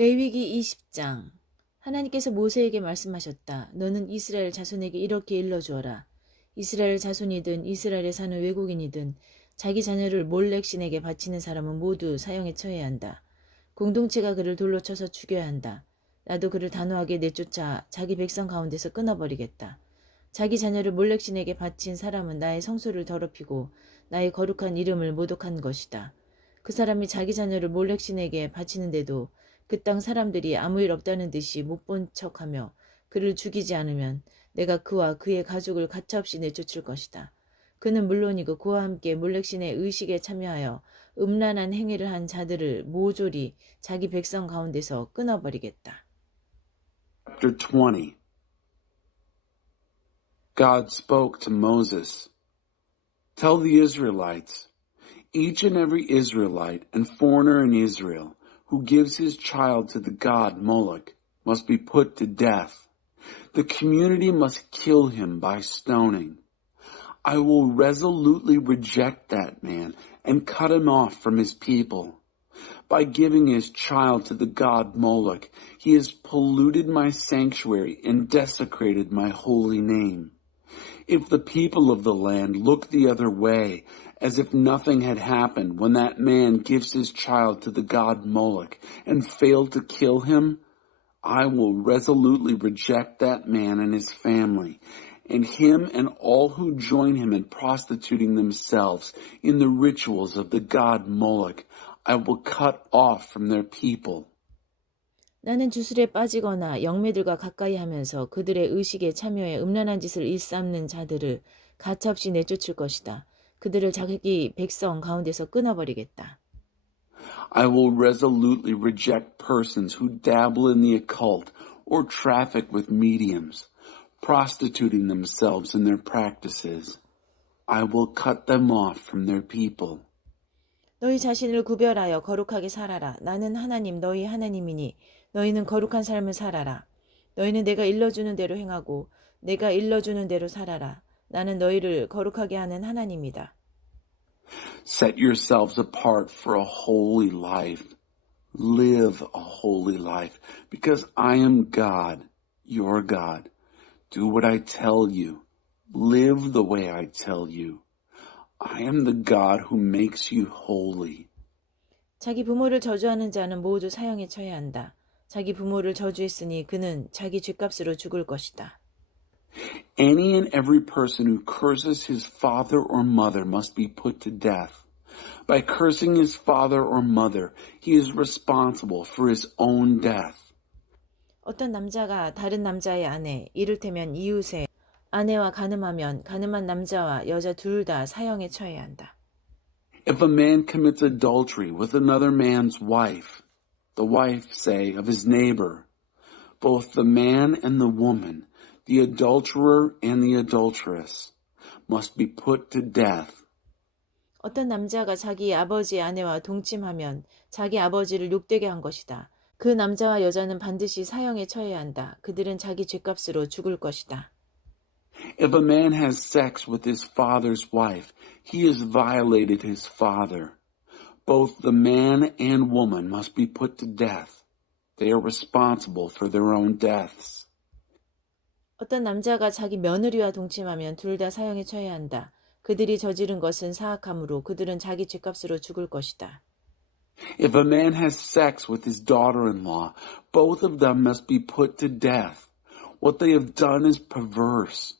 레위기 20장. 하나님께서 모세에게 말씀하셨다. 너는 이스라엘 자손에게 이렇게 일러주어라. 이스라엘 자손이든 이스라엘에 사는 외국인이든 자기 자녀를 몰렉 신에게 바치는 사람은 모두 사형에 처해야 한다. 공동체가 그를 돌로 쳐서 죽여야 한다. 나도 그를 단호하게 내쫓아 자기 백성 가운데서 끊어버리겠다. 자기 자녀를 몰렉 신에게 바친 사람은 나의 성소를 더럽히고 나의 거룩한 이름을 모독한 것이다. 그 사람이 자기 자녀를 몰렉 신에게 바치는데도 그 땅 사람들이 아무 일 없다는 듯이 못 본 척하며 그를 죽이지 않으면 내가 그와 그의 가족을 가차없이 내쫓을 것이다. 그는 물론이고 그와 함께 몰렉신의 의식에 참여하여 음란한 행위를 한 자들을 모조리 자기 백성 가운데서 끊어버리겠다. Chapter 20 God spoke to Moses. Tell the Israelites, each and every Israelite and foreigner in Israel who gives his child to the god Moloch must be put to death. The community must kill him by stoning. I will resolutely reject that man and cut him off from his people. By giving his child to the god Moloch, he has polluted my sanctuary and desecrated my holy name. If the people of the land look the other way, as if nothing had happened when that man gives his child to the god Moloch and failed to kill him, I will resolutely reject that man and his family, and him and all who join him in prostituting themselves in the rituals of the god Moloch. I will cut off from their people. 나는 주술에 빠지거나 영매들과 가까이 하면서 그들의 의식에 참여해 음란한 짓을 일삼는 자들을 가차없이 내쫓을 것이다. 그들을 자기 백성 가운데서 끊어버리겠다. I will resolutely reject persons who dabble in the occult or traffic with mediums, prostituting themselves in their practices. I will cut them off from their people. 너희 자신을 구별하여 거룩하게 살아라. 나는 하나님 너희 하나님이니 너희는 거룩한 삶을 살아라. 너희는 내가 일러주는 대로 행하고 내가 일러주는 대로 살아라. 나는 너희를 거룩하게 하는 하나님이다. Set yourselves apart for a holy life. Live a holy life, because I am God, your God. Do what I tell you. Live the way I tell you. I am the God who makes you holy. 자기 부모를 저주하는 자는 모두 사형에 처해야 한다. 자기 부모를 저주했으니 그는 자기 죗값으로 죽을 것이다. Any and every person who curses his father or mother must be put to death. By cursing his father or mother, he is responsible for his own death. 어떤 남자가 다른 남자의 아내, 이를테면 이웃의 아내와 간음하면 간음한 남자와 여자 둘 다 사형에 처해야 한다. If a man commits adultery with another man's wife, the wife, say, of his neighbor, both the man and the woman, the adulterer and the adulteress, must be put to death. 어떤 남자가 자기 아버지의 아내와 동침하면 자기 아버지를 욕되게 한 것이다. 그 남자와 여자는 반드시 사형에 처해야 한다. 그들은 자기 죗값으로 죽을 것이다. If a man has sex with his father's wife, he has violated his father. Both the man and woman must be put to death. They are responsible for their own deaths. 어떤 남자가 자기 며느리와 동침하면 둘 다 사형에 처해야 한다. 그들이 저지른 것은 사악함으로 그들은 자기 죗값으로 죽을 것이다. If a man has sex with his daughter-in-law, both of them must be put to death. What they have done is perverse,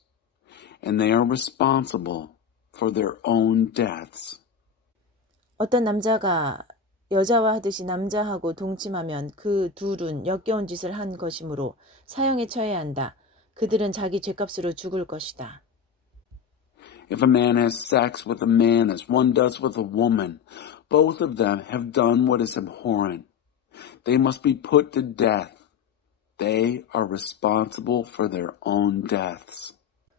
and they are responsible for their own deaths. 어떤 남자가 여자와 하듯이 남자하고 동침하면 그 둘은 역겨운 짓을 한 것이므로 사형에 처해야 한다. 그들은 자기 죗값으로 죽을 것이다. If a man has sex with a man as one does with a woman, both of them have done what is abhorrent. They must be put to death. They are responsible for their own deaths.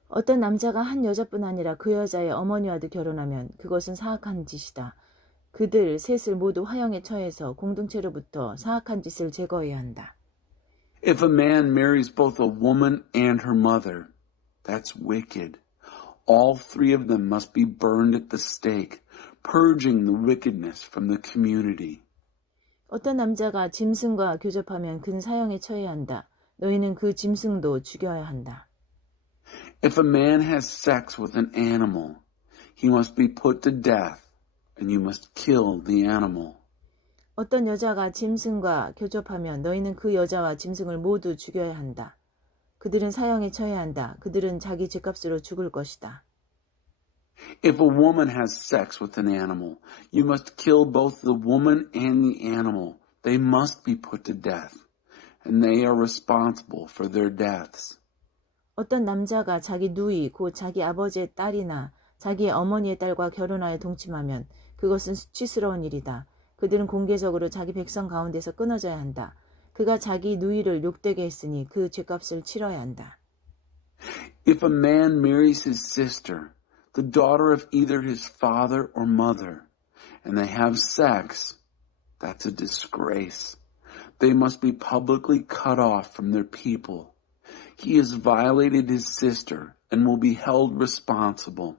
어떤 남자가 한 여자뿐 아니라 그 여자의 어머니와도 결혼하면 그것은 사악한 짓이다. 그들 셋을 모두 화형에 처해서 공동체로부터 사악한 짓을 제거해야 한다. If a man marries both a woman and her mother, that's wicked. All three of them must be burned at the stake, purging the wickedness from the community. 어떤 남자가 짐승과 교접하면 그는 사형에 처해야 한다. 너희는 그 짐승도 죽여야 한다. If a man has sex with an animal, he must be put to death, and you must kill the animal. 어떤 여자가 짐승과 교접하면 너희는 그 여자와 짐승을 모두 죽여야 한다. 그들은 사형에 처해야 한다. 그들은 자기 죗값으로 죽을 것이다. If a woman has sex with an animal, you must kill both the woman and the animal. They must be put to death, and they are responsible for their deaths. 어떤 남자가 자기 누이, 곧 자기 아버지의 딸이나 자기의 어머니의 딸과 결혼하여 동침하면 그것은 수치스러운 일이다. 그들은 공개적으로 자기 백성 가운데서 끊어져야 한다. 그가 자기 누이를 욕되게 했으니 그 죗값을 치러야 한다. If a man marries his sister, the daughter of either his father or mother, and they have sex, that's a disgrace. They must be publicly cut off from their people. He has violated his sister and will be held responsible.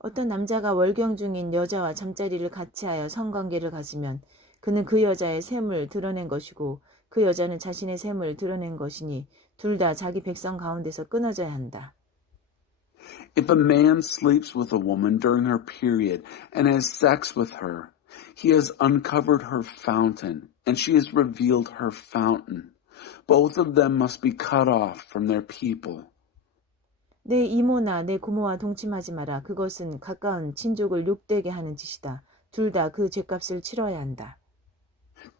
어떤 남자가 월경 중인 여자와 잠자리를 같이 하여 성관계를 가지면 그는 그 여자의 셈을 드러낸 것이고 그 여자는 자신의 셈을 드러낸 것이니 둘 다 자기 백성 가운데서 끊어져야 한다. If a man sleeps with a woman during her period and has sex with her, he has uncovered her fountain, and she has revealed her fountain. Both of them must be cut off from their people. 내 이모나 내 고모와 동침하지 마라. 그것은 가까운 친족을 욕되게 하는 짓이다. 둘 다 그 죗값을 치러야 한다.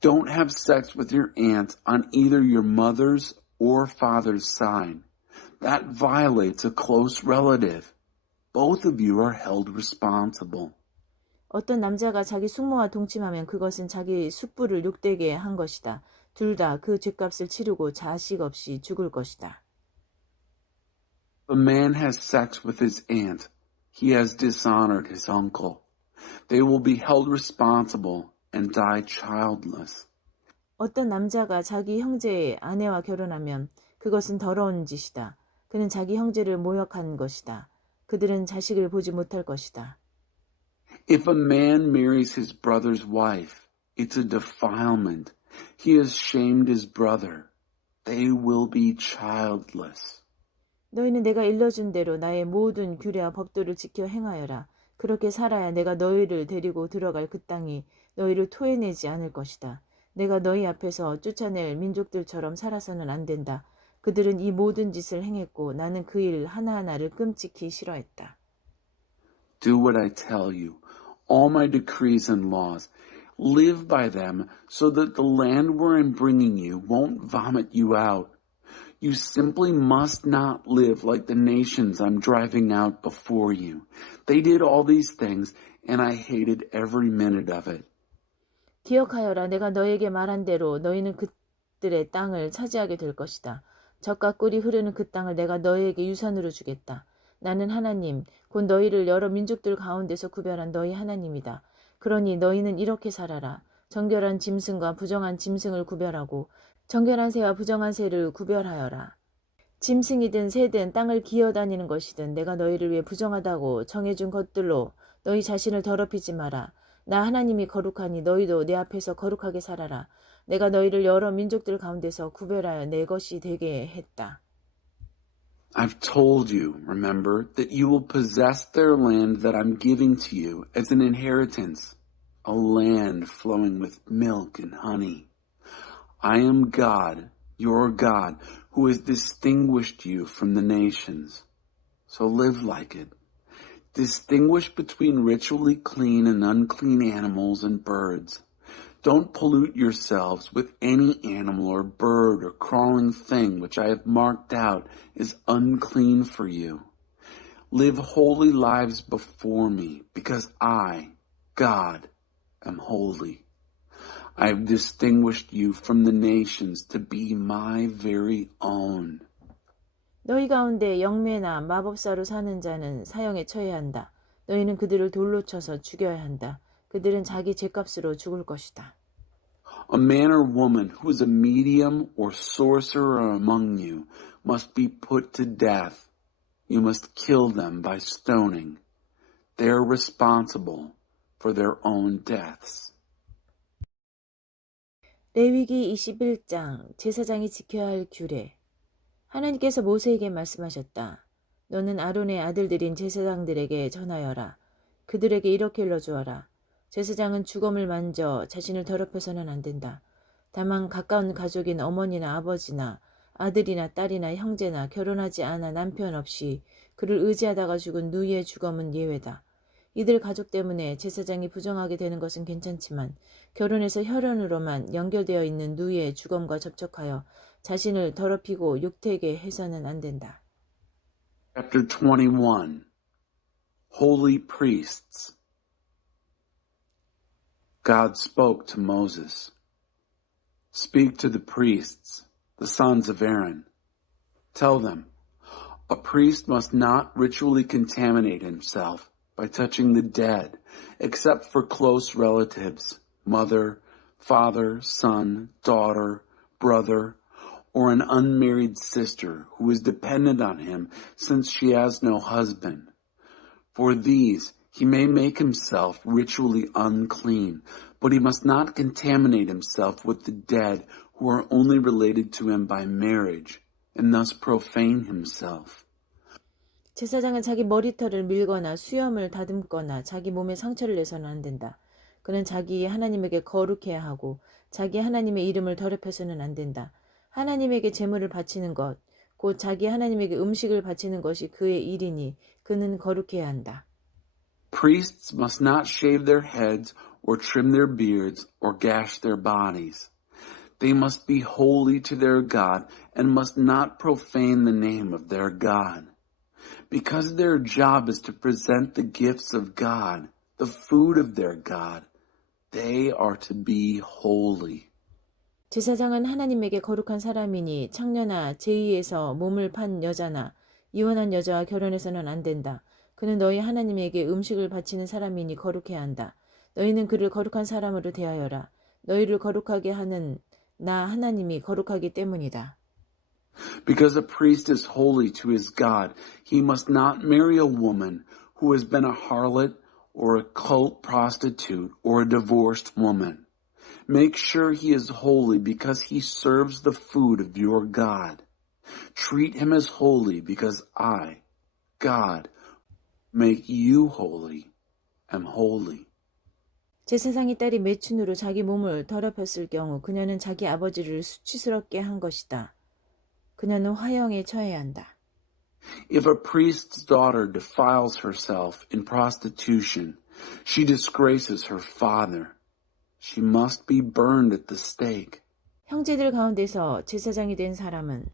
Don't have sex with your aunt on either your mother's or father's side. That violates a close relative. Both of you are held responsible. 어떤 남자가 자기 숙모와 동침하면 그것은 자기 숙부를 욕되게 한 것이다. 둘 다 그 죗값을 치르고 자식 없이 죽을 것이다. If a man has sex with his aunt, he has dishonored his uncle. They will be held responsible and die childless. 어떤 남자가 자기 형제의 아내와 결혼하면 그것은 더러운 짓이다. 그는 자기 형제를 모욕한 것이다. 그들은 자식을 보지 못할 것이다. If a man marries his brother's wife, it's a defilement. He has shamed his brother. They will be childless. 너희는 내가 일러준 대로 나의 모든 규례와 법도를 지켜 행하여라. 그렇게 살아야 내가 너희를 데리고 들어갈 그 땅이 너희를 토해내지 않을 것이다. 내가 너희 앞에서 쫓아낼 민족들처럼 살아서는 안 된다. 그들은 이 모든 짓을 행했고 나는 그 일 하나하나를 끔찍히 싫어했다. Do what I tell you. All my decrees and laws. Live by them so that the land where I'm bringing you won't vomit you out. You simply must not live like the nations I'm driving out before you. They did all these things, and I hated every minute of it. 기억하여라. 내가 너에게 말한 대로 너희는 그들의 땅을 차지하게 될 것이다. 젖과 꿀이 흐르는 그 땅을 내가 너희에게 유산으로 주겠다. 나는 하나님, 곧 너희를 여러 민족들 가운데서 구별한 너희 하나님이다. 그러니 너희는 이렇게 살아라. 정결한 짐승과 부정한 짐승을 구별하고 정결한 새와 부정한 새를 구별하여라. 짐승이든 새든 땅을 기어다니는 것이든 내가 너희를 위해 부정하다고 정해준 것들로 너희 자신을 더럽히지 마라. 나 하나님이 거룩하니 너희도 내 앞에서 거룩하게 살아라. 내가 너희를 여러 민족들 가운데서 구별하여 내 것이 되게 했다. I've told you, remember, that you will possess their land that I'm giving to you as an inheritance, a land flowing with milk and honey. I am God, your God, who has distinguished you from the nations. So live like it. Distinguish between ritually clean and unclean animals and birds. Don't pollute yourselves with any animal or bird or crawling thing which I have marked out as unclean for you. Live holy lives before me, because I, God, am holy. I have distinguished you from the nations to be my very own. 너희 가운데 영매나 마법사로 사는 자는 사형에 처해야 한다. 너희는 그들을 돌로 쳐서 죽여야 한다. 그들은 자기 죗값으로 죽을 것이다. A man or woman who is a medium or sorcerer among you must be put to death. You must kill them by stoning. They are responsible for their own deaths. 레위기 21장 제사장이 지켜야 할 규례. 하나님께서 모세에게 말씀하셨다. 너는 아론의 아들들인 제사장들에게 전하여라. 그들에게 이렇게 일러주어라. 제사장은 주검을 만져 자신을 더럽혀서는 안 된다. 다만 가까운 가족인 어머니나 아버지나 아들이나 딸이나 형제나 결혼하지 않아 남편 없이 그를 의지하다가 죽은 누이의 주검은 예외다. 이들 가족 때문에 제사장이 부정하게 되는 것은 괜찮지만 결혼해서 혈연으로만 연결되어 있는 누이의 주검과 접촉하여 자신을 더럽히고 육되게 해서는 안 된다. Chapter 21 Holy Priests. God spoke to Moses. Speak to the priests, the sons of Aaron. Tell them, a priest must not ritually contaminate himself by touching the dead, except for close relatives, mother, father, son, daughter, brother, or an unmarried sister who is dependent on him since she has no husband. For these he may make himself ritually unclean, but he must not contaminate himself with the dead who are only related to him by marriage, and thus profane himself. 제사장은 자기 머리털을 밀거나 수염을 다듬거나 자기 몸에 상처를 내서는 안 된다. 그는 자기 하나님에게 거룩해야 하고 자기 하나님의 이름을 더럽혀서는 안 된다. 하나님에게 제물을 바치는 것, 곧 자기 하나님에게 음식을 바치는 것이 그의 일이니 그는 거룩해야 한다. Priests must not shave their heads or trim their beards or gash their bodies. They must be holy to their God and must not profane the name of their God. Because their job is to present the gifts of God, the food of their God, they are to be holy. 제사장은 하나님에게 거룩한 사람이니 창녀나 제2에서 몸을 판 여자나 이혼한 여자와 결혼해서는 안 된다. 그는 너희 하나님에게 음식을 바치는 사람이니 거룩해야 한다. 너희는 그를 거룩한 사람으로 대하여라. 너희를 거룩하게 하는 나 하나님이 거룩하기 때문이다. Because a priest is holy to his God, he must not marry a woman who has been a harlot or a cult prostitute or a divorced woman. Make sure he is holy because he serves the food of your God. Treat him as holy because I, God, make you holy, am holy. 제사장의 딸이 매춘으로 자기 몸을 더럽혔을 경우 그녀는 자기 아버지를 수치스럽게 한 것이다. 그녀는 화형에 처해야 한다. If a priest's daughter defiles herself in prostitution, she disgraces her father. She must be burned at the stake. 형제들 가운데서 제사장이 된 사람은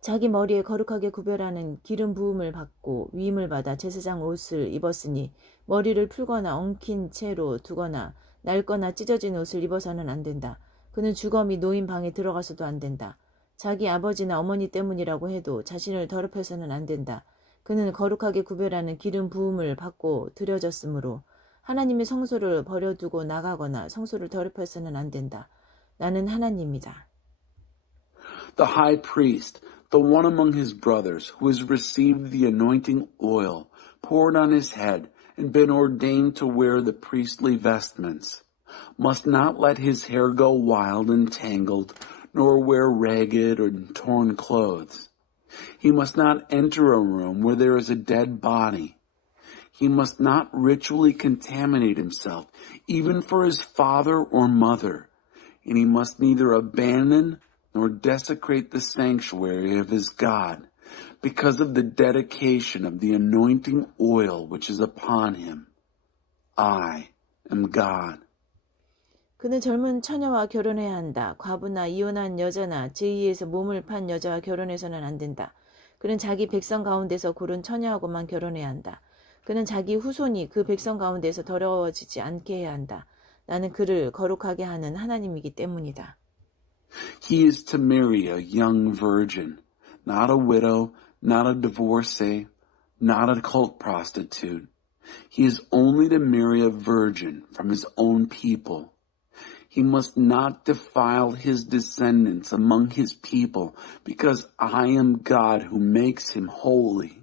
자기 머리에 거룩하게 구별하는 기름 부음을 받고 위임을 받아 제사장 옷을 입었으니 머리를 풀거나 엉킨 채로 두거나 낡거나 찢어진 옷을 입어서는 안 된다. 그는 주검이 놓인 방에 들어가서도 안 된다. 자기 아버지나 어머니 때문이라고 해도 자신을 더럽혀서는 안 된다. 그는 거룩하게 구별하는 기름 부음을 받고 드려졌으므로 하나님의 성소를 버려두고 나가거나 성소를 더럽혀서는 안 된다. 나는 하나님이다. The high priest, the one among his brothers who has received the anointing oil poured on his head and been ordained to wear the priestly vestments, must not let his hair go wild and tangled, nor wear ragged or torn clothes. He must not enter a room where there is a dead body. He must not ritually contaminate himself, even for his father or mother, and he must neither abandon nor desecrate the sanctuary of his God, because of the dedication of the anointing oil which is upon him. I am God. 그는 젊은 처녀와 결혼해야 한다. 과부나 이혼한 여자나 제2에서 몸을 판 여자와 결혼해서는 안 된다. 그는 자기 백성 가운데서 고른 처녀하고만 결혼해야 한다. 그는 자기 후손이 그 백성 가운데서 더러워지지 않게 해야 한다. 나는 그를 거룩하게 하는 하나님이기 때문이다. He is to marry a young virgin, not a widow, not a divorcee, not a cult prostitute. He is only to marry a virgin from his own people. He must not defile his descendants among his people, because I am God who makes him holy.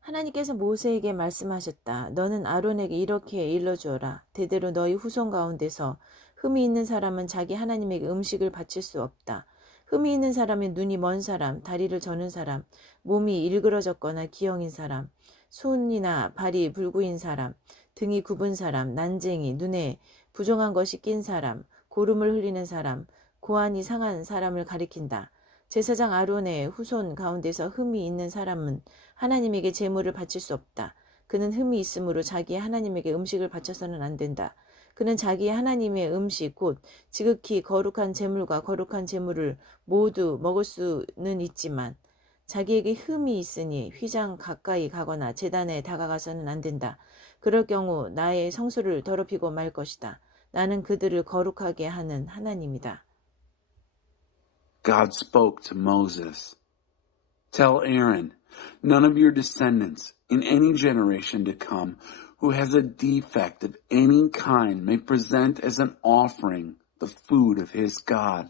하나님께서 모세에게 말씀하셨다. 너는 아론에게 이렇게 일러주어라. 대대로 너희 후손 가운데서 흠이 있는 사람은 자기 하나님에게 음식을 바칠 수 없다. 흠이 있는 사람은 눈이 먼 사람, 다리를 저는 사람, 몸이 일그러졌거나 기형인 사람, 손이나 발이 불구인 사람, 등이 굽은 사람, 난쟁이, 눈에 부정한 것이 낀 사람, 고름을 흘리는 사람, 고안이 상한 사람을 가리킨다. 제사장 아론의 후손 가운데서 흠이 있는 사람은 하나님에게 제물을 바칠 수 없다. 그는 흠이 있으므로 자기 하나님에게 음식을 바쳐서는 안 된다. 그는 자기 하나님의 음식 곧 지극히 거룩한 제물과 거룩한 제물을 모두 먹을 수는 있지만 자기에게 흠이 있으니 휘장 가까이 가거나 제단에 다가가서는 안 된다. 그럴 경우 나의 성소를 더럽히고 말 것이다. 나는 그들을 거룩하게 하는 하나님이다. God spoke to Moses. Tell Aaron, none of your descendants in any generation to come who has a defect of any kind may present as an offering the food of his God.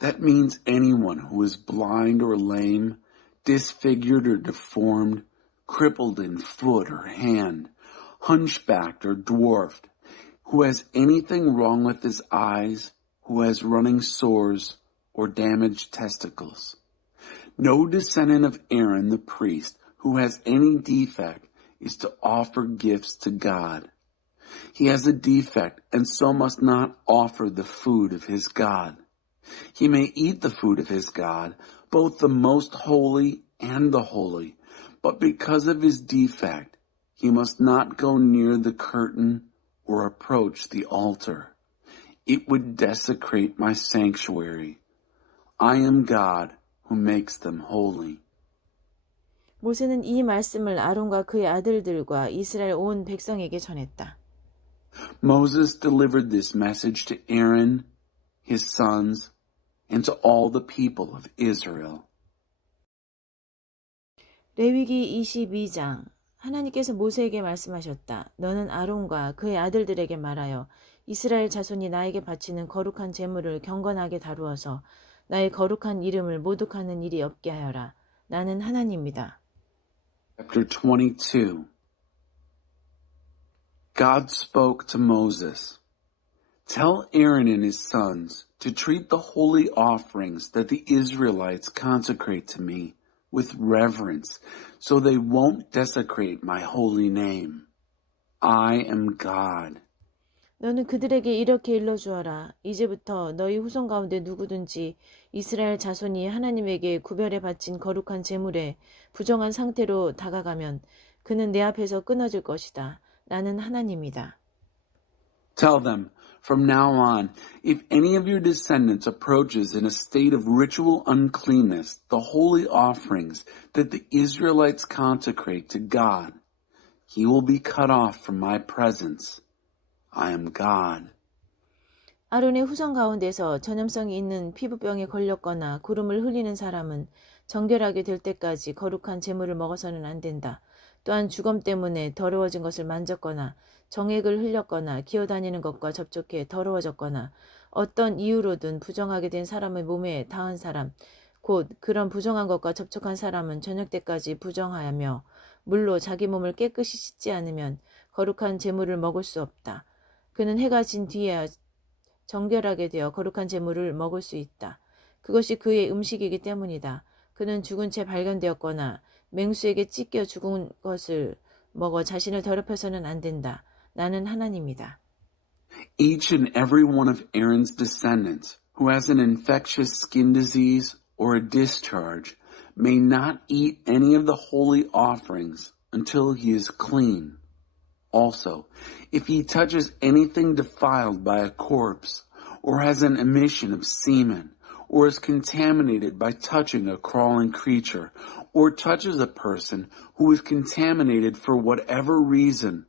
That means anyone who is blind or lame, disfigured or deformed, crippled in foot or hand, hunchbacked or dwarfed, who has anything wrong with his eyes, who has running sores or damaged testicles. No descendant of Aaron the priest who has any defect is to offer gifts to God. He has a defect and so must not offer the food of his God. He may eat the food of his God, both the most holy and the holy, but because of his defect, he must not go near the curtain or approach the altar. It would desecrate my sanctuary. I am God who makes them holy. 모세는 이 말씀을 아론과 그의 아들들과 이스라엘 온 백성에게 전했다. Moses delivered this message to Aaron, his sons, and to all the people of Israel. 레위기 22장 하나님께서 모세에게 말씀하셨다. 너는 아론과 그의 아들들에게 말하여 이스라엘 자손이 나에게 바치는 거룩한 제물을 경건하게 다루어서 나의 거룩한 이름을 모독하는 일이 없게 하여라. 나는 하나님이다. Chapter 22. God spoke to Moses. Tell Aaron and his sons to treat the holy offerings that the Israelites consecrate to me with reverence, so they won't desecrate my holy name. I am God. 너는 그들에게 이렇게 일러주어라. 이제부터 너희 후손 가운데 누구든지 이스라엘 자손이 하나님에게 구별해 바친 거룩한 제물에 부정한 상태로 다가가면 그는 내 앞에서 끊어질 것이다. 나는 하나님이다. Tell them, from now on, if any of your descendants approaches in a state of ritual uncleanness the holy offerings that the Israelites consecrate to God, he will be cut off from my presence. I am God. 아론의 후손 가운데서 전염성이 있는 피부병에 걸렸거나 구름을 흘리는 사람은 정결하게 될 때까지 거룩한 제물을 먹어서는 안 된다. 또한 주검 때문에 더러워진 것을 만졌거나 정액을 흘렸거나 기어다니는 것과 접촉해 더러워졌거나 어떤 이유로든 부정하게 된 사람의 몸에 닿은 사람, 곧 그런 부정한 것과 접촉한 사람은 저녁 때까지 부정하며 물로 자기 몸을 깨끗이 씻지 않으면 거룩한 제물을 먹을 수 없다. 그는 해가 진 뒤에야 정결하게 되어 거룩한 제물을 먹을 수 있다. 그것이 그의 음식이기 때문이다. 그는 죽은 채 발견되었거나 맹수에게 찢겨 죽은 것을 먹어 자신을 더럽혀서는 안 된다. 나는 하나님이다. Each and every one of Aaron's descendants who has an infectious skin disease or a discharge may not eat any of the holy offerings until he is clean. Also, if he touches anything defiled by a corpse, or has an emission of semen, or is contaminated by touching a crawling creature, or touches a person who is contaminated for whatever reason,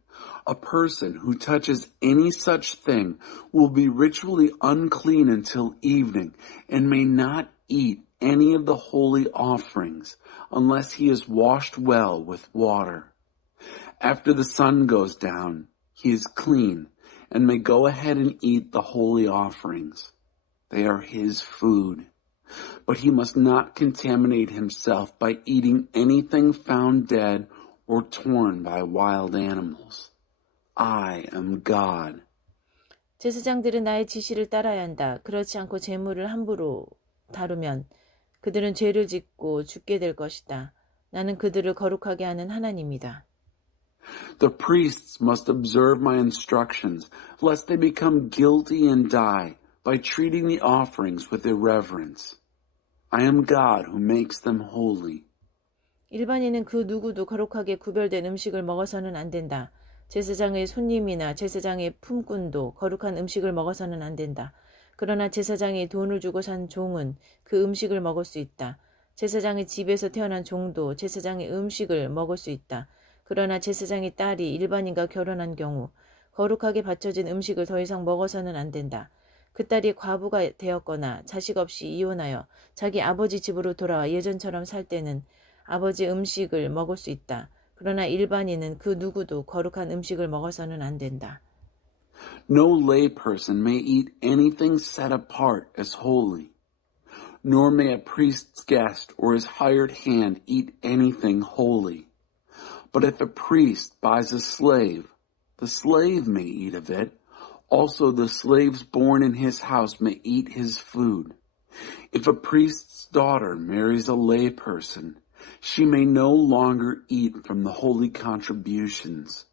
a person who touches any such thing will be ritually unclean until evening and may not eat any of the holy offerings unless he is washed well with water. After the sun goes down, he is clean and may go ahead and eat the holy offerings. They are his food. But he must not contaminate himself by eating anything found dead or torn by wild animals. I am God. 제사장들은 나의 지시를 따라야 한다. 그렇지 않고 재물을 함부로 다루면 그들은 죄를 짓고 죽게 될 것이다. 나는 그들을 거룩하게 하는 하나님이다. The priests must observe my instructions, lest they become guilty and die by treating the offerings with irreverence. I am God who makes them holy. 일반인은 그 누구도 거룩하게 구별된 음식을 먹어서는 안 된다. 제사장의 손님이나 제사장의 품꾼도 거룩한 음식을 먹어서는 안 된다. 그러나 제사장이 돈을 주고 산 종은 그 음식을 먹을 수 있다. 제사장의 집에서 태어난 종도 제사장의 음식을 먹을 수 있다. 그러나 제사장의 딸이 일반인과 결혼한 경우 거룩하게 바쳐진 음식을 더 이상 먹어서는 안 된다. 그 딸이 과부가 되었거나 자식 없이 이혼하여 자기 아버지 집으로 돌아와 예전처럼 살 때는 아버지 음식을 먹을 수 있다. 그러나 일반인은 그 누구도 거룩한 음식을 먹어서는 안 된다. No layperson may eat anything set apart as holy, nor may a priest's guest or his hired hand eat anything holy. But if a priest buys a slave, the slave may eat of it. Also the slaves born in his house may eat his food. If a priest's daughter marries a layperson, she may no longer eat from the holy contributions.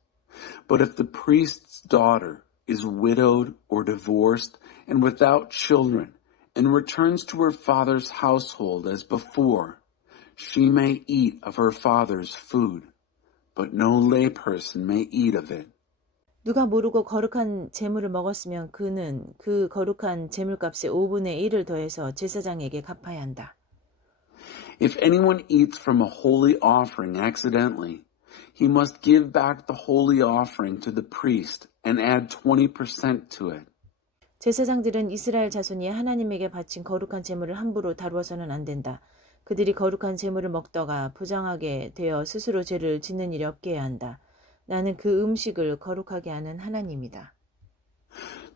But if the priest's daughter is widowed or divorced and without children and returns to her father's household as before, she may eat of her father's food, but no layperson may eat of it. 누가 모르고 거룩한 재물을 먹었으면 그는 그 거룩한 재물값의 5분의 1을 더해서 제사장에게 갚아야 한다. If anyone eats from a holy offering accidentally, he must give back the holy offering to the priest and add 20% to it. 제사장들은 이스라엘 자손이 하나님에게 바친 거룩한 재물을 함부로 다루어서는 안 된다. 그들이 거룩한 재물을 먹다가 부정하게 되어 스스로 죄를 짓는 일이 없게 해야 한다. 나는 그 음식을 거룩하게 하는 하나님이다.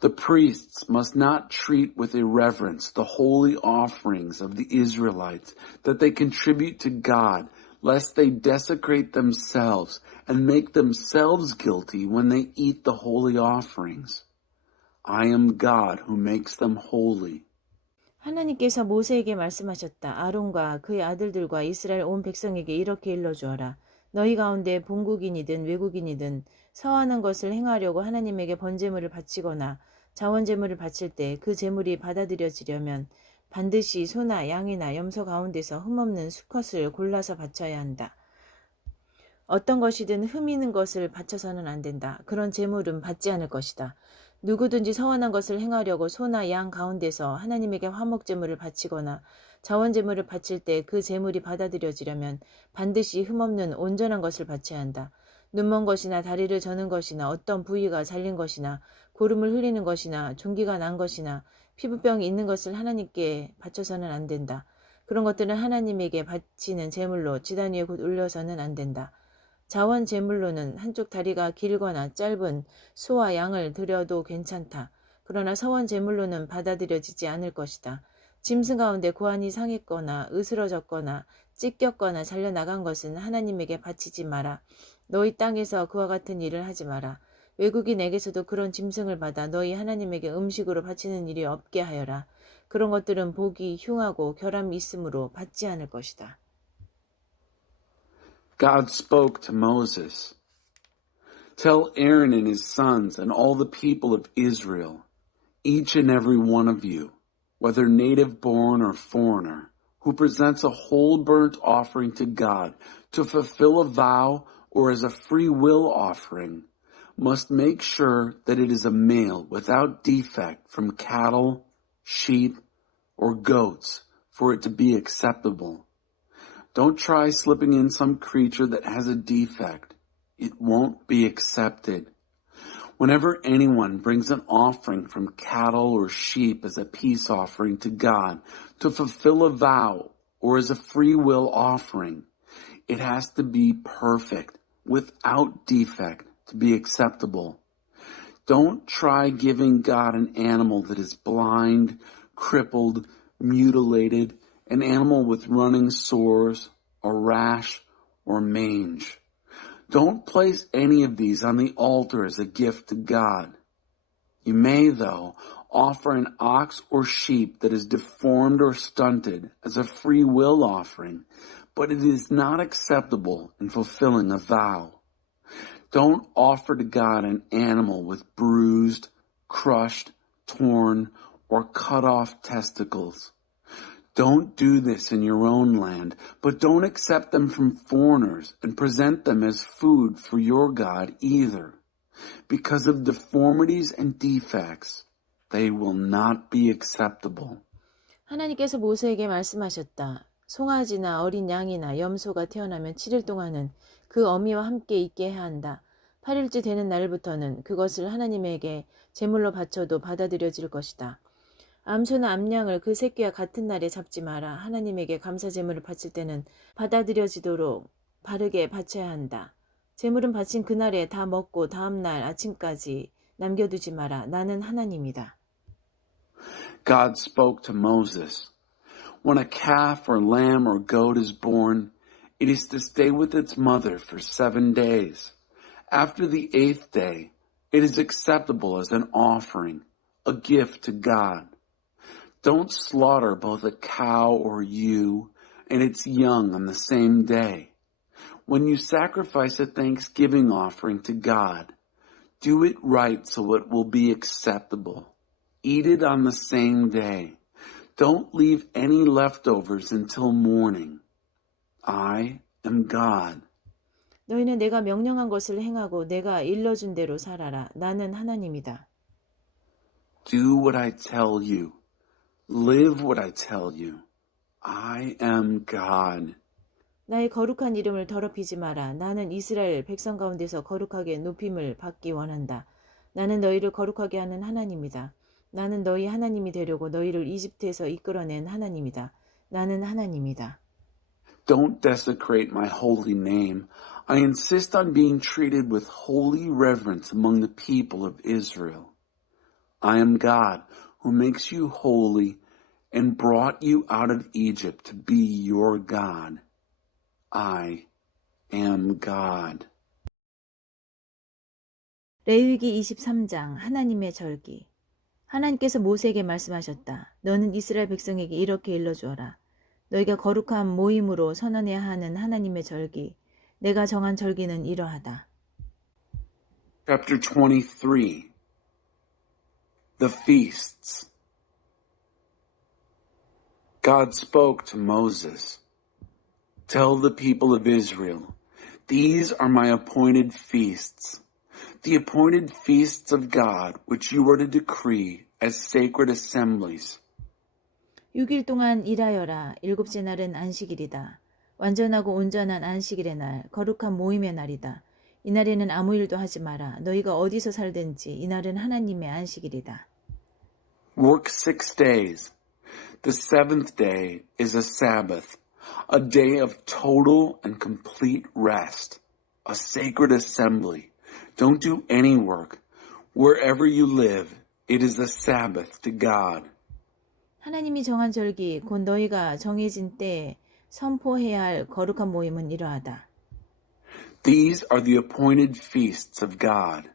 The priests must not treat with irreverence the holy offerings of the Israelites that they contribute to God, lest they desecrate themselves and make themselves guilty when they eat the holy offerings. I am God who makes them holy. 하나님께서 모세에게 말씀하셨다. 아론과 그의 아들들과 이스라엘 온 백성에게 이렇게 일러주어라. 너희 가운데 본국인이든 외국인이든 서하는 것을 행하려고 하나님에게 번제물을 바치거나 자원제물을 바칠 때 그 제물이 받아들여지려면 반드시 소나 양이나 염소 가운데서 흠없는 수컷을 골라서 바쳐야 한다. 어떤 것이든 흠 있는 것을 바쳐서는 안 된다. 그런 제물은 받지 않을 것이다. 누구든지 서원한 것을 행하려고 소나 양 가운데서 하나님에게 화목제물을 바치거나 자원제물을 바칠 때 그 제물이 받아들여지려면 반드시 흠없는 온전한 것을 바쳐야 한다. 눈먼 것이나 다리를 저는 것이나 어떤 부위가 잘린 것이나 고름을 흘리는 것이나 종기가 난 것이나 피부병이 있는 것을 하나님께 바쳐서는 안 된다. 그런 것들은 하나님에게 바치는 제물로 지단 위에 곧 올려서는 안 된다. 자원 제물로는 한쪽 다리가 길거나 짧은 소와 양을 드려도 괜찮다. 그러나 서원 제물로는 받아들여지지 않을 것이다. 짐승 가운데 고환이 상했거나 으스러졌거나 찢겼거나 잘려나간 것은 하나님에게 바치지 마라. 너희 땅에서 그와 같은 일을 하지 마라. 외국인에게서도 그런 짐승을 받아 너희 하나님에게 음식으로 바치는 일이 없게 하여라. 그런 것들은 보기 흉하고 결함이 있으므로 받지 않을 것이다. God spoke to Moses. Tell Aaron and his sons and all the people of Israel, each and every one of you, whether native born or foreigner, who presents a whole burnt offering to God to fulfill a vow or as a free will offering, must make sure that it is a male without defect from cattle, sheep, or goats for it to be acceptable. Don't try slipping in some creature that has a defect. It won't be accepted. Whenever anyone brings an offering from cattle or sheep as a peace offering to God to fulfill a vow or as a free will offering, it has to be perfect, without defect, to be acceptable. Don't try giving God an animal that is blind, crippled, mutilated, an animal with running sores, a rash, or mange. Don't place any of these on the altar as a gift to God. You may, though, offer an ox or sheep that is deformed or stunted as a free will offering, but it is not acceptable in fulfilling a vow. Don't offer to God an animal with bruised, crushed, torn, or cut off testicles. Don't do this in your own land, but don't accept them from foreigners and present them as food for your God either. Because of deformities and defects, they will not be acceptable. 하나님께서 모세에게 말씀하셨다. 송아지나 어린 양이나 염소가 태어나면 7일 동안은 그 어미와 함께 있게 해야 한다. 8일째 되는 날부터는 그것을 하나님에게 제물로 바쳐도 받아들여질 것이다. 암소나 암양을 그 새끼와 같은 날에 잡지 마라. 하나님에게 감사 제물을 바칠 때는 받아들여지도록 바르게 바쳐야 한다. 제물은 바친 그날에 다 먹고 다음 날 아침까지 남겨두지 마라. 나는 하나님이다. God spoke to Moses. When a calf or lamb or goat is born, it is to stay with its mother for 7 days. After the 8th day, it is acceptable as an offering, a gift to God. Don't slaughter both a cow or ewe and its young on the same day. When you sacrifice a thanksgiving offering to God, do it right so it will be acceptable. Eat it on the same day. Don't leave any leftovers until morning. I am God. 너희는 내가 명령한 것을 행하고 내가 일러준 대로 살아라. 나는 하나님이다. Do what I tell you. Live what I tell you. I am God. 나의 거룩한 이름을 더럽히지 마라. 나는 이스라엘 백성 가운데서 거룩하게 높임을 받기 원한다. 나는 너희를 거룩하게 하는 하나님이다. 나는 너희 하나님이 되려고 너희를 이집트에서 이끌어낸 하나님이다. 나는 하나님이다. Don't desecrate my holy name. I insist on being treated with holy reverence among the people of Israel. I am God, who makes you holy and brought you out of Egypt to be your God. I am God. 레위기 23장 하나님의 절기. 하나님께서 모세에게 말씀하셨다. 너는 이스라엘 백성에게 이렇게 일러주어라. 너희가 거룩한 모임으로 선언해야 하는 하나님의 절기. 내가 정한 절기는 이러하다. Chapter 23. The Feasts. God spoke to Moses. Tell the people of Israel, these are my appointed feasts, the appointed feasts of God, which you are to decree as sacred assemblies. 6일 동안 일하여라. 7째 날은 안식일이다. 완전하고 온전한 안식일의 날, 거룩한 모임의 날이다. 이날에는 아무 일도 하지 마라. 너희가 어디서 살든지 이날은 하나님의 안식일이다. Work 6 days. The 7th day is a Sabbath, a day of total and complete rest, a sacred assembly. Don't do any work. Wherever you live, it is a Sabbath to God. 하나님이 정한 절기, 곧 너희가 정해진 때에 선포해야 할 거룩한 모임은 이러하다. These are the appointed feasts of God,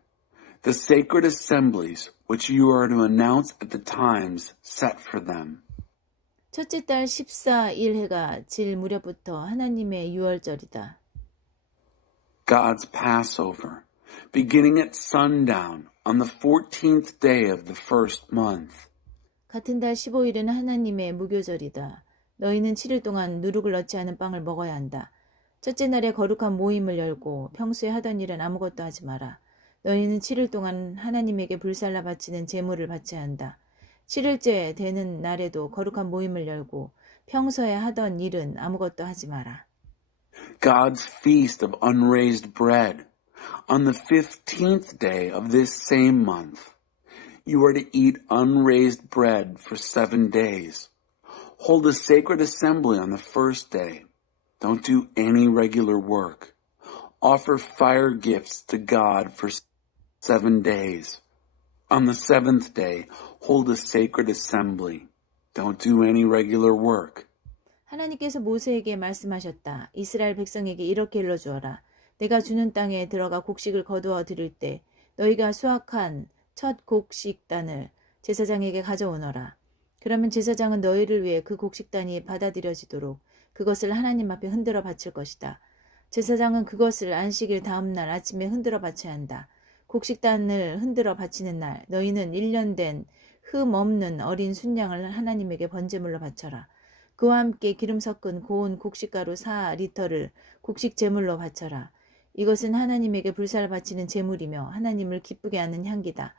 the sacred assemblies which you are to announce at the times set for them. 첫째 달 14일해가 질 무렵부터 하나님의 유월절이다. God's Passover, beginning at sundown on the 14th day of the first month. 같은 달 15일은 하나님의 무교절이다. 너희는 7일 동안 누룩을 넣지 않은 빵을 먹어야 한다. 첫째 날에 거룩한 모임을 열고 평소에 하던 일은 아무것도 하지 마라. 너희는 7일 동안 하나님에게 불살라 바치는 제물을 바쳐야 한다. 7일째 되는 날에도 거룩한 모임을 열고 평소에 하던 일은 아무것도 하지 마라. God's feast of unraised bread. On the 15th day of this same month, you are to eat unraised bread for 7 days. Hold a sacred assembly on the first day. Don't do any regular work. Offer fire gifts to God for 7 days. On the 7th day, hold a sacred assembly. Don't do any regular work. 하나님께서 모세에게 말씀하셨다. 이스라엘 백성에게 이렇게 일러주어라. 내가 주는 땅에 들어가 곡식을 거두어 드릴 때 너희가 수확한 첫 곡식단을 제사장에게 가져오너라. 그러면 제사장은 너희를 위해 그 곡식단이 받아들여지도록 그것을 하나님 앞에 흔들어 바칠 것이다. 제사장은 그것을 안식일 다음 날 아침에 흔들어 바쳐야 한다. 곡식단을 흔들어 바치는 날 너희는 1년 된 흠 없는 어린 순양을 하나님에게 번제물로 바쳐라. 그와 함께 기름 섞은 고운 곡식가루 4리터를 곡식 제물로 바쳐라. 이것은 하나님에게 불사를 바치는 제물이며 하나님을 기쁘게 하는 향기다.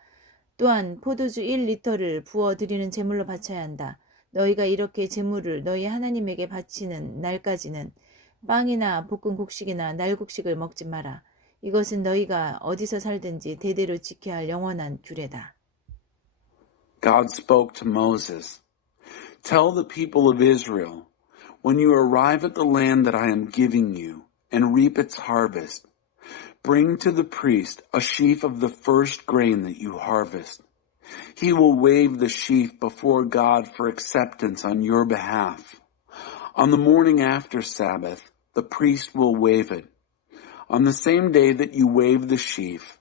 또한 포도주 1리터를 부어 드리는 제물로 바쳐야 한다. 너희가 이렇게 제물을 너희 하나님에게 바치는 날까지는 빵이나 볶은 곡식이나 날곡식을 먹지 마라. 이것은 너희가 어디서 살든지 대대로 지켜야 할 영원한 규례다. God spoke to Moses, "Tell the people of Israel, when you arrive at the land that I am giving you and reap its harvest, bring to the priest a sheaf of the first grain that you harvest. He will wave the sheaf before God for acceptance on your behalf. On the morning after Sabbath, the priest will wave it. On the same day that you wave the sheaf,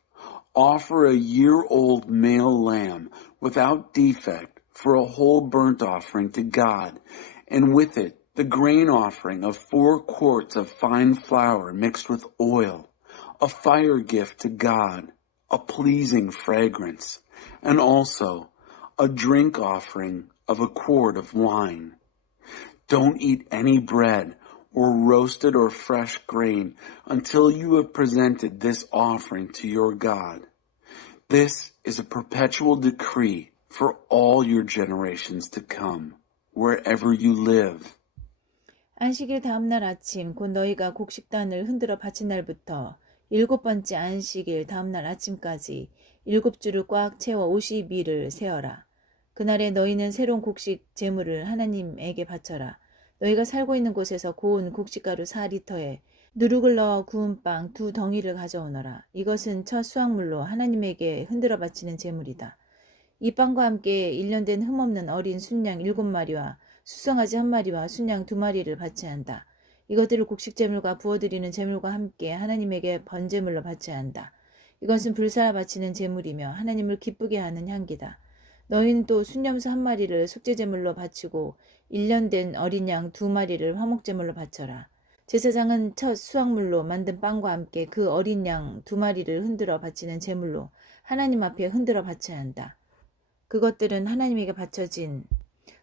offer a year-old male lamb without defect for a whole burnt offering to God, and with it the grain offering of 4 quarts of fine flour mixed with oil, a fire gift to God, a pleasing fragrance, and also a drink offering of a quart of wine. Don't eat any bread or roasted or fresh grain until you have presented this offering to your God. This is a perpetual decree for all your generations to come, wherever you live." 안식일 다음날 아침 곧 너희가 곡식단을 흔들어 바친 날부터 7번째 안식일 다음날 아침까지 7주를 꽉 채워 50일을 세어라. 그날에 너희는 새로운 곡식 제물을 하나님에게 바쳐라. 너희가 살고 있는 곳에서 고운 곡식가루 4리터에 누룩을 넣어 구운 빵 2덩이를 가져오너라. 이것은 첫 수확물로 하나님에게 흔들어 바치는 제물이다. 이 빵과 함께 1년 된 흠없는 어린 순양 7마리와 수송아지 1마리와 순양 2마리를 바쳐야 한다. 이것들을 곡식 제물과 부어드리는 제물과 함께 하나님에게 번제물로 바쳐야 한다. 이것은 불사라 바치는 제물이며 하나님을 기쁘게 하는 향기다. 너희는 또 순염소 1마리를 속죄제물로 바치고 1년 된 어린 양 2마리를 화목제물로 바쳐라. 제사장은 첫 수확물로 만든 빵과 함께 그 어린 양 2마리를 흔들어 바치는 제물로 하나님 앞에 흔들어 바쳐야 한다. 그것들은 하나님에게 바쳐진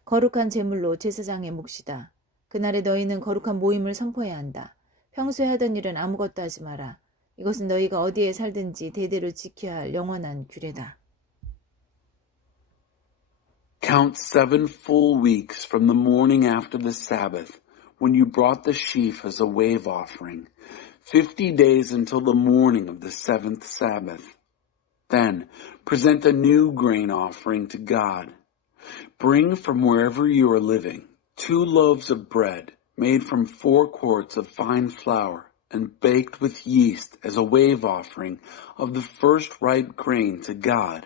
거룩한 제물로 제사장의 몫이다. 그날에 너희는 거룩한 모임을 선포해야 한다. 평소에 하던 일은 아무것도 하지 마라. 이것은 너희가 어디에 살든지 대대로 지켜야 할 영원한 규례다. Count 7 full weeks from the morning after the Sabbath, when you brought the sheaf as a wave offering, 50 days until the morning of the 7th Sabbath. Then present a new grain offering to God. Bring from wherever you are living 2 loaves of bread made from 4 quarts of fine flour and baked with yeast as a wave offering of the first ripe grain to God.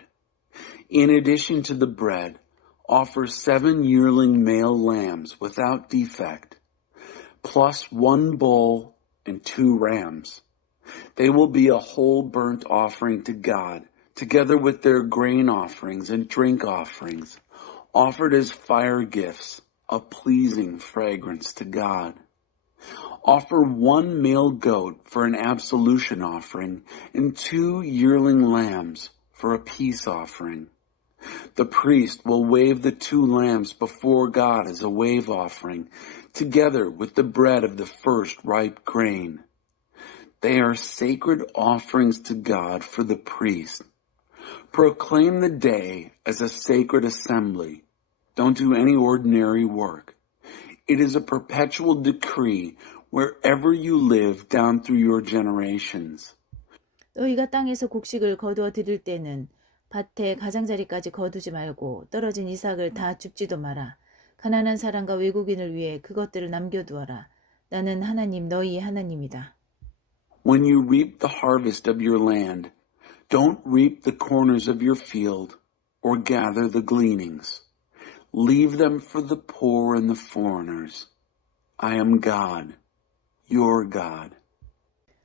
In addition to the bread, offer 7 yearling male lambs without defect, plus 1 bull and 2 rams. They will be a whole burnt offering to God, together with their grain offerings and drink offerings, offered as fire gifts, a pleasing fragrance to God. Offer 1 male goat for an absolution offering and 2 yearling lambs for a peace offering. The priest will wave the 2 lambs before God as a wave offering, together with the bread of the first ripe grain. They are sacred offerings to God for the priest. Proclaim the day as a sacred assembly. Don't do any ordinary work. It is a perpetual decree wherever you live down through your generations. 너희가 땅에서 곡식을 거두어 드릴 때는 밭에 가장자리까지 거두지 말고 떨어진 이삭을 다 줍지도 마라. 가난한 사람과 외국인을 위해 그것들을 남겨두어라. 나는 하나님 너희의 하나님이다. When you reap the harvest of your land, don't reap the corners of your field or gather the gleanings. Leave them for the poor and the foreigners. I am God, your God.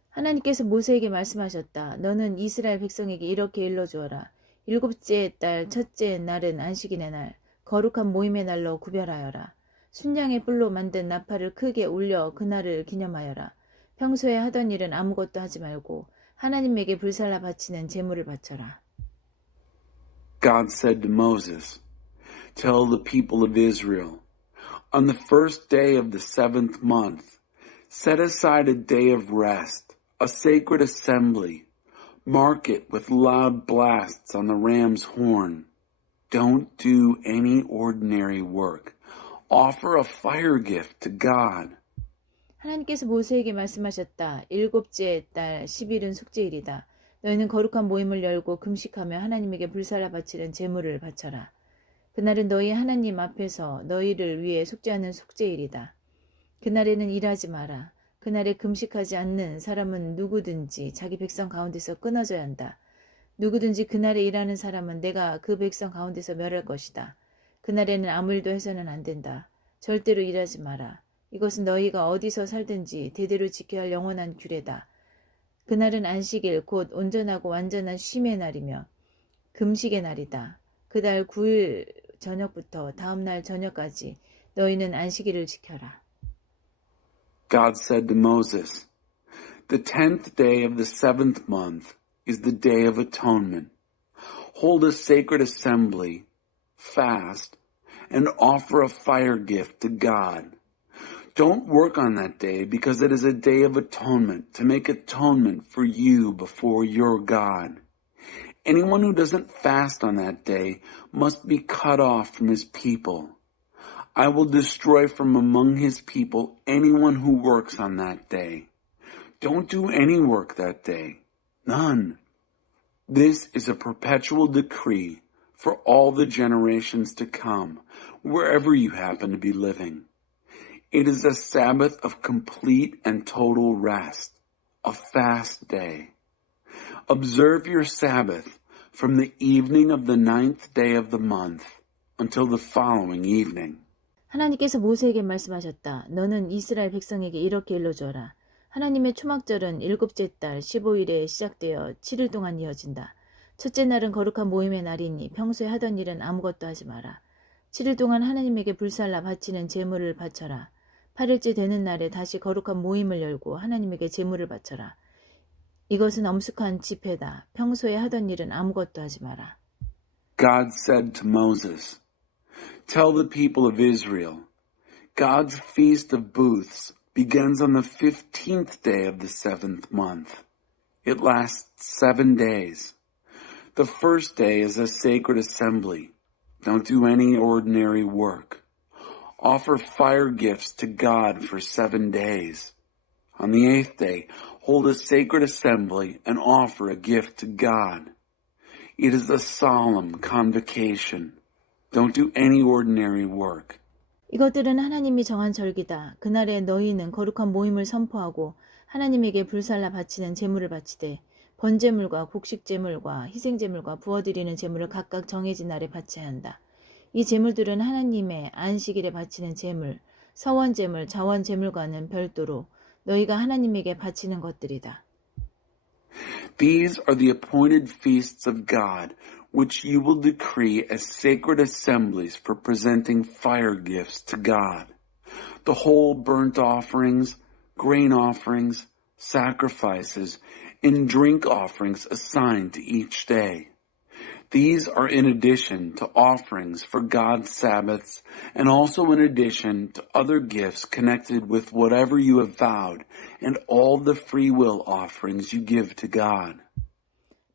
하나님께서 모세에게 말씀하셨다. 너는 이스라엘 백성에게 이렇게 일러주어라. 일곱째 달 첫째 날은 안식일의 날, 거룩한 모임의 날로 구별하여라. 순양의 뿔로 만든 나팔을 크게 울려 그날을 기념하여라. 평소에 하던 일은 아무것도 하지 말고 하나님에게 불살라 바치는 제물을 바쳐라. God said to Moses, "Tell the people of Israel, on the first day of the 7th month, set aside a day of rest, a sacred assembly. Mark it with loud blasts on the ram's horn. Don't do any ordinary work. Offer a fire gift to God." 하나님께서 모세에게 말씀하셨다. 일곱째 달 10일은 속죄일이다. 너희는 거룩한 모임을 열고 금식하며 하나님에게 불살라 바치는 제물을 바쳐라. 그날은 너희 하나님 앞에서 너희를 위해 속죄하는 속죄일이다. 그날에는 일하지 마라. 그날에 금식하지 않는 사람은 누구든지 자기 백성 가운데서 끊어져야 한다. 누구든지 그날에 일하는 사람은 내가 그 백성 가운데서 멸할 것이다. 그날에는 아무 일도 해서는 안 된다. 절대로 일하지 마라. 이것은 너희가 어디서 살든지 대대로 지켜야 할 영원한 규례다. 그날은 안식일 곧 온전하고 완전한 쉼의 날이며 금식의 날이다. 그달 9일 저녁부터 다음 날 저녁까지 너희는 안식일을 지켜라. God said to Moses, "The 10th day of the 7th month is the Day of Atonement. Hold a sacred assembly, fast, and offer a fire gift to God. Don't work on that day because it is a day of atonement to make atonement for you before your God. Anyone who doesn't fast on that day must be cut off from his people. I will destroy from among his people anyone who works on that day. Don't do any work that day. None. This is a perpetual decree for all the generations to come, wherever you happen to be living. It is a Sabbath of complete and total rest, a fast day. Observe your Sabbath from the evening of the 9th day of the month until the following evening." 하나님께서 모세에게 말씀하셨다. 너는 이스라엘 백성에게 이렇게 일러주어라. 하나님의 초막절은 일곱째 달 15일에 시작되어 7일 동안 이어진다. 첫째 날은 거룩한 모임의 날이니 평소에 하던 일은 아무것도 하지 마라. 7일 동안 하나님에게 불살라 바치는 제물을 바쳐라. 8일째 되는 날에 다시 거룩한 모임을 열고 하나님에게 제물을 바쳐라. 이것은 엄숙한 집회다. 평소에 하던 일은 아무것도 하지 마라. God said to Moses, "Tell the people of Israel, God's Feast of Booths begins on the 15th day of the 7th month. It lasts 7 days. The first day is a sacred assembly. Don't do any ordinary work. Offer fire gifts to God for 7 days. On the 8th day, hold a sacred assembly and offer a gift to God. It is a solemn convocation. Don't do any ordinary work." 이것들은 하나님이 정한 절기다. 그날에 너희는 거룩한 모임을 선포하고 하나님에게 불살라 바치는 제물을 바치되 번제물과 곡식제물과 희생제물과 부어드리는 제물을 각각 정해진 날에 바쳐야 한다. 이 제물들은 하나님의 안식일에 바치는 제물, 서원제물, 자원제물과는 별도로 너희가 하나님에게 바치는 것들이다. These are the appointed feasts of God, which you will decree as sacred assemblies for presenting fire gifts to God. The whole burnt offerings, grain offerings, sacrifices, and drink offerings assigned to each day. These are in addition to offerings for God's Sabbaths and also in addition to other gifts connected with whatever you have vowed and all the free will offerings you give to God.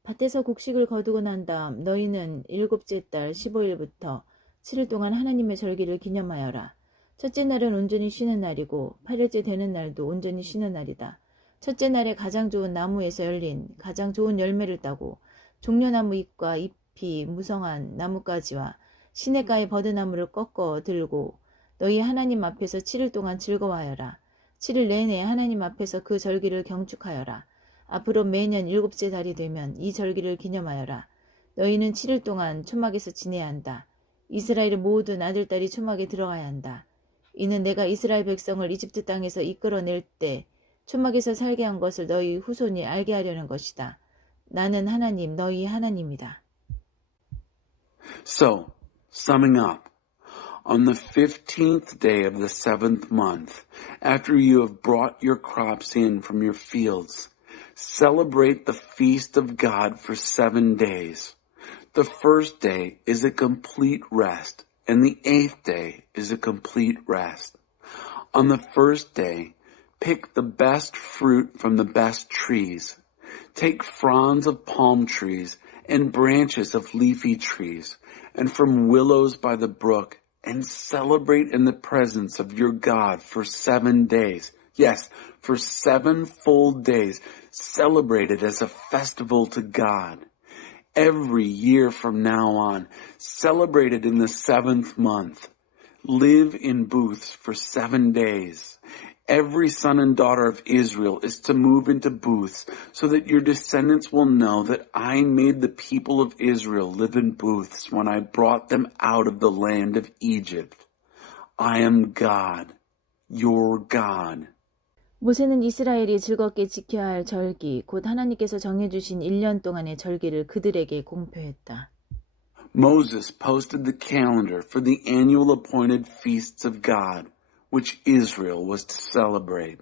밭에서 곡식을 거두고 난 다음 너희는 일곱째 달 15일부터 7일 동안 하나님의 절기를 기념하여라. 첫째 날은 온전히 쉬는 날이고 8일째 되는 날도 온전히 쉬는 날이다. 첫째 날에 가장 좋은 나무에서 열린 가장 좋은 열매를 따고 종려나무 잎과 잎이 무성한 나뭇가지와 시냇가의 버드나무를 꺾어 들고 너희 하나님 앞에서 7일 동안 즐거워하여라. 7일 내내 하나님 앞에서 그 절기를 경축하여라. 앞으로 매년 일곱째 달이 되면 이 절기를 기념하여라. 너희는 7일 동안 초막에서 지내야 한다. 이스라엘의 모든 아들딸이 초막에 들어가야 한다. 이는 내가 이스라엘 백성을 이집트 땅에서 이끌어낼 때 초막에서 살게 한 것을 너희 후손이 알게 하려는 것이다. 나는 하나님, 너희 하나님이다. So, summing up, on the 15th day of the 7th month, after you have brought your crops in from your fields, celebrate the feast of God for 7 days. The first day is a complete rest, and the 8th day is a complete rest. On the first day, pick the best fruit from the best trees. Take fronds of palm trees and branches of leafy trees, and from willows by the brook, and celebrate in the presence of your God for 7 days. Yes, for 7 full days. Celebrate it as a festival to God. Every year from now on, celebrate it in the 7th month. Live in booths for 7 days. Every son and daughter of Israel is to move into booths so that your descendants will know that I made the people of Israel live in booths when I brought them out of the land of Egypt. I am God, your God. 모세는 이스라엘이 즐겁게 지켜야 할 절기, 곧 하나님께서 정해주신 1년 동안의 절기를 그들에게 공표했다. Moses posted the calendar for the annual appointed feasts of God, which Israel was to celebrate.